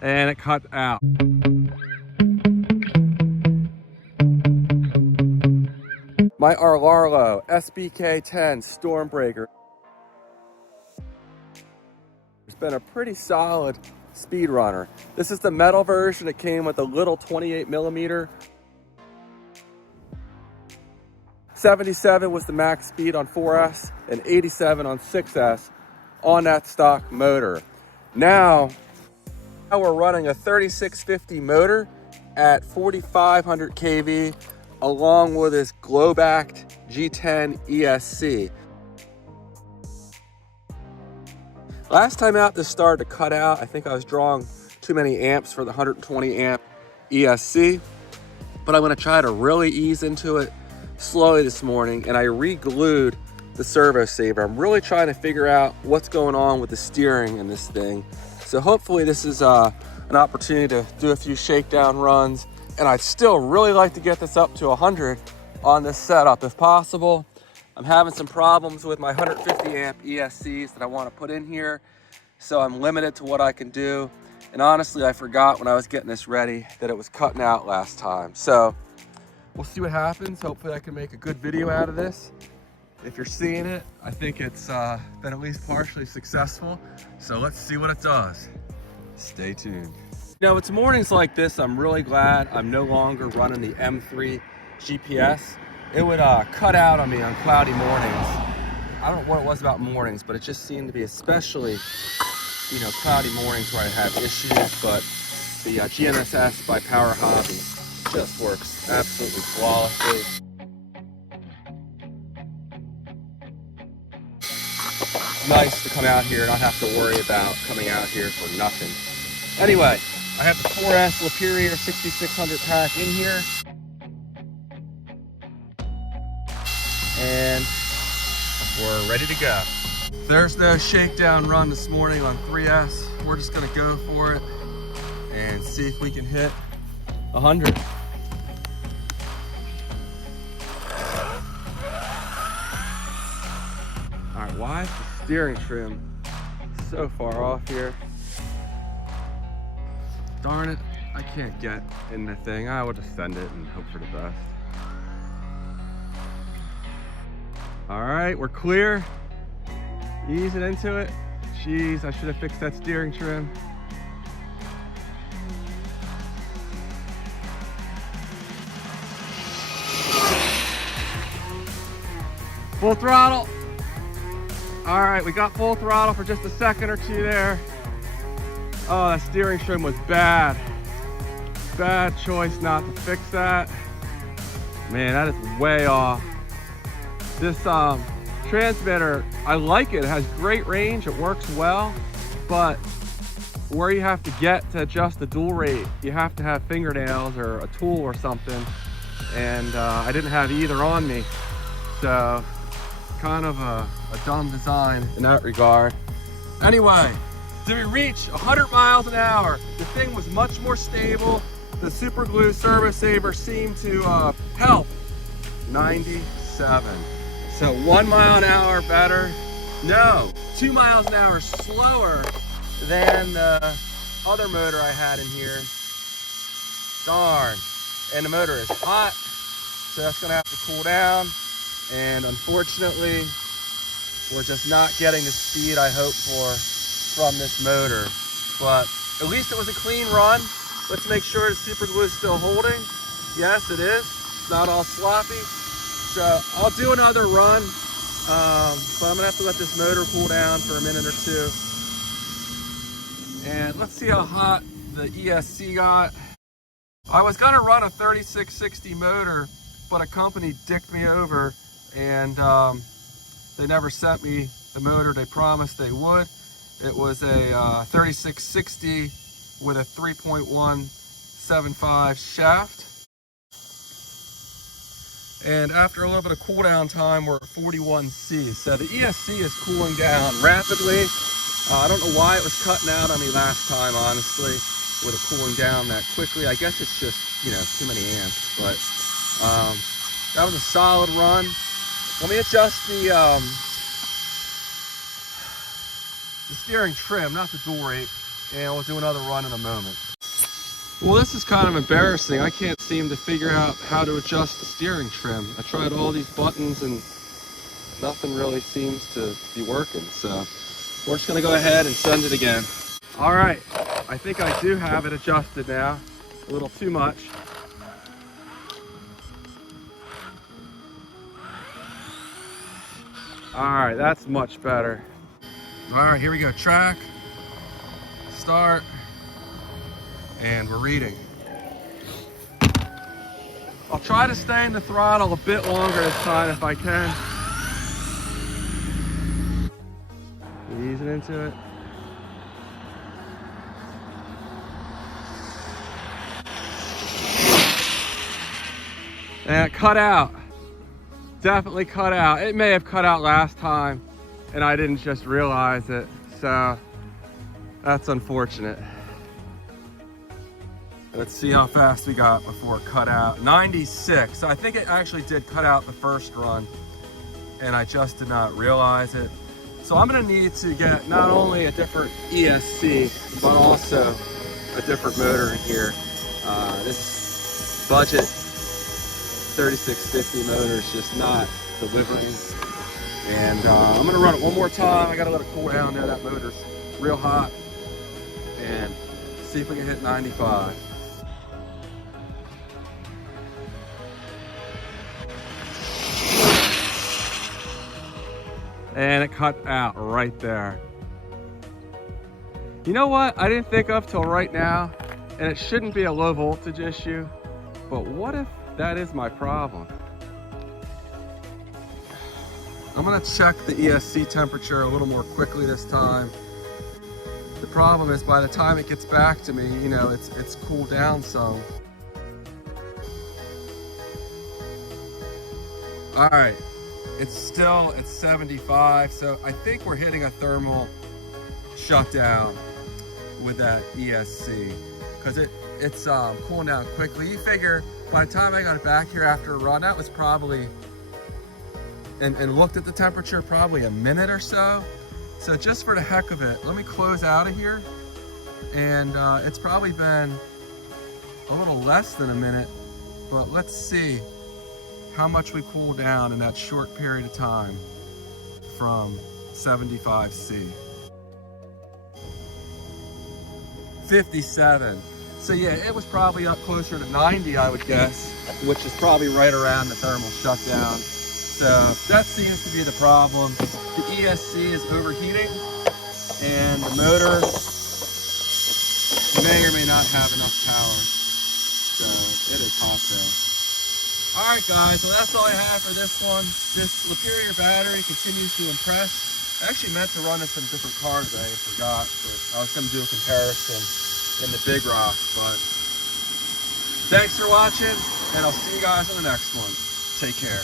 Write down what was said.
and it cut out. My Arlarlo SBK10 Stormbreaker. It's been a pretty solid speed runner. This is the metal version. It came with a little 28mm. 77 was the max speed on 4S and 87 on 6S on that stock motor. Now we're running a 3650 motor at 4500 kV along with this Globack G10 ESC. Last time out, this started to cut out. I think I was drawing too many amps for the 120 amp ESC, but I'm gonna try to really ease into it slowly this morning, and I re-glued the servo saver. I'm really trying to figure out what's going on with the steering in this thing. So hopefully this is an opportunity to do a few shakedown runs, and I'd still really like to get this up to 100 on this setup if possible. I'm having some problems with my 150 amp ESCs that I want to put in here, so I'm limited to what I can do. And honestly, I forgot when I was getting this ready that it was cutting out last time. So we'll see what happens. Hopefully I can make a good video out of this. If you're seeing it, I think it's been at least partially successful. So let's see what it does. Stay tuned. You know, it's mornings like this, I'm really glad I'm no longer running the M3 GPS. It would cut out on me on cloudy mornings. I don't know what it was about mornings, but it just seemed to be especially, you know, cloudy mornings where I have issues. But the GNSS by Power Hobby just works absolutely flawlessly. It's nice to come out here and not have to worry about coming out here for nothing. Anyway, I have the 4S Laperior 6600 pack in here. And we're ready to go. There's no shakedown run this morning on 3S. We're just gonna go for it and see if we can hit 100. All right, why is the steering trim so far off here? Darn it, I can't get in the thing. I will just send it and hope for the best. All right, we're clear. Easing into it. Jeez, I should have fixed that steering trim. Full throttle. All right, we got full throttle for just a second or two there. Oh, that steering trim was bad. Bad choice not to fix that. Man, that is way off. This transmitter, I like it. It has great range, it works well, but where you have to get to adjust the dual rate, you have to have fingernails or a tool or something, and I didn't have either on me. So kind of a dumb design in that regard. Anyway, did we reach 100 miles an hour? The thing was much more stable. The super glue servo saver seemed to help. 97. So 1 mile an hour better. No, 2 miles an hour slower than the other motor I had in here. Darn. And the motor is hot, so that's gonna have to cool down. And unfortunately, we're just not getting the speed I hope for from this motor. But at least it was a clean run. Let's make sure the super glue is still holding. Yes, it is. It's not all sloppy. So I'll do another run, but I'm gonna have to let this motor cool down for a minute or two. And let's see how hot the ESC got. I was gonna run a 3660 motor, but a company dicked me over and they never sent me the motor they promised they would. It was a 3660 with a 3.175 shaft. And after a little bit of cool down time, we're at 41C. So the ESC is cooling down rapidly. I don't know why it was cutting out on me last time, honestly, with it cooling down that quickly. I guess it's just, you know, too many amps, but that was a solid run. Let me adjust the steering trim, not the dual rate. and we'll do another run in a moment. Well, this is kind of embarrassing. I can't seem to figure out how to adjust the steering trim. I tried all these buttons and nothing really seems to be working. So we're just gonna go ahead and send it again. All right, I think I do have it adjusted now. A little too much. All right, that's much better. All right, here we go. Track, start, and we're reading. I'll try to stay in the throttle a bit longer this time if I can. Easing into it. And it cut out. Definitely cut out. It may have cut out last time and I didn't just realize it. So that's unfortunate. Let's see how fast we got before it cut out. 96. So I think it actually did cut out the first run and I just did not realize it. So I'm gonna need to get not only a different ESC, but also a different motor in here. This budget 3650 motor is just not delivering. And I'm gonna run it one more time. I gotta let it cool down there. That motor's real hot. And see if we can hit 95. And it cut out right there. You know what I didn't think of till right now, and it shouldn't be a low voltage issue, but what if that is my problem? I'm gonna check the ESC temperature a little more quickly this time. The problem is by the time it gets back to me, you know, it's cooled down some. All right. It's still at 75, so I think we're hitting a thermal shutdown with that ESC because it's cooling down quickly. You figure by the time I got it back here after a run, that was probably, and looked at the temperature, probably a minute or so. So just for the heck of it, let me close out of here. And it's probably been a little less than a minute, but let's see how much we cool down in that short period of time from 75C. 57. So yeah, it was probably up closer to 90, I would guess, which is probably right around the thermal shutdown. So that seems to be the problem. The ESC is overheating and the motor may or may not have enough power. So it is hot though. All right, guys, well, that's all I have for this one. This Superior battery continues to impress. I actually meant to run this in a different car today, I forgot. But I was going to do a comparison in the Big Rock, but thanks for watching, and I'll see you guys on the next one. Take care.